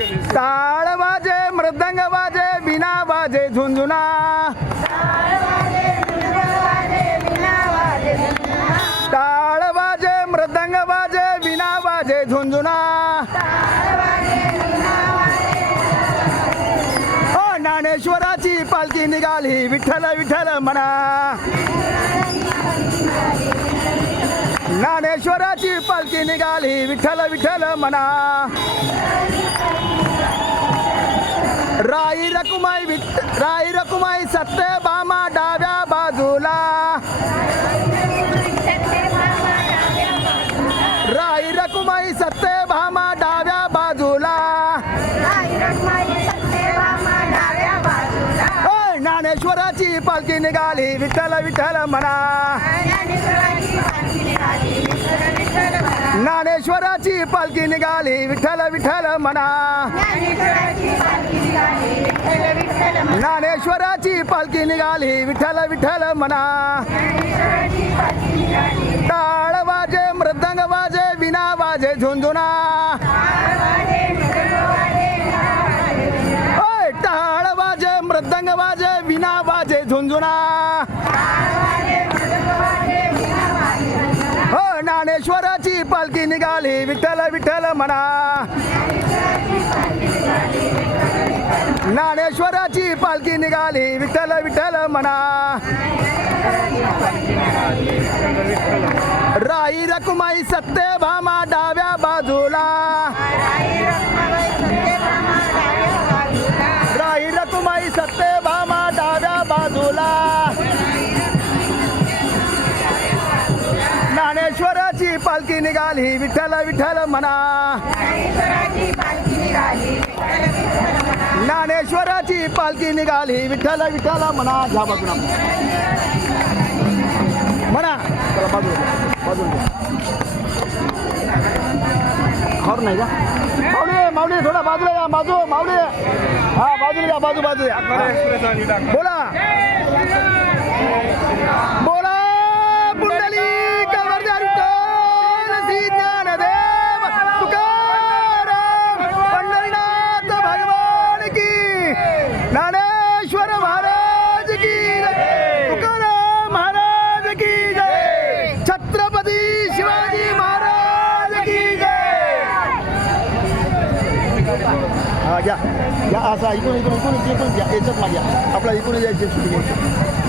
टाळ वाजे मृदंग वाजे बिना वाजे झुंझुना ज्ञानेश्वराची पालखी निघाली. विठ्ठल विठ्ठल म्हणा. ज्ञानेश्वराची पालखी निघाली. विठ्ठल विठ्ठल म्हणा. राई रकुमाई विठ्ठ राई रकुमाई सत्य बामा डाव्या बाजूला. राई रकुमाई सत्य ज्ञानेश्वराची पालखी निघाली. विठ्ठल विठ्ठल म्हणा. ज्ञानेश्वराची पालखी निघाली. विठ्ठल विठ्ठल म्हणा. ज्ञानेश्वराची पालखी निघाली. विठ्ठल विठ्ठल म्हणा. टाळ वाजे मृदंग वाजे विना वाजे झुंझुना. टाळ वाजे मृदंग वाजे ज्ञानेश्वराची पालखी निघाली. विठ्ठल विठ्ठल म्हणा. ज्ञानेश्वराची पालखी निघाली. विठ्ठल विठ्ठल म्हणा. राई रकुमाई सत्यभामा डाव्या बाजूला. राई रकुमाई सत्यभामा ज्ञानेश्वराची पालखी निघाली विठ्ठल विठ्ठल म्हणा. ज्ञानेश्वराची पालखी निघाली विठ्ठल विठ्ठल म्हणा. घ्या बाजूला म्हणा. चला बाजू बाजूला खर नाही का? माऊली माऊली थोडा बाजूला या बाजू माऊली. हा बाजूला या बाजू बाजू या. बोला. हा या घ्या असा इकडून इकडून इकडून इकडून घ्या. याच्यात माझ्या आपला इकडून जायची सुटी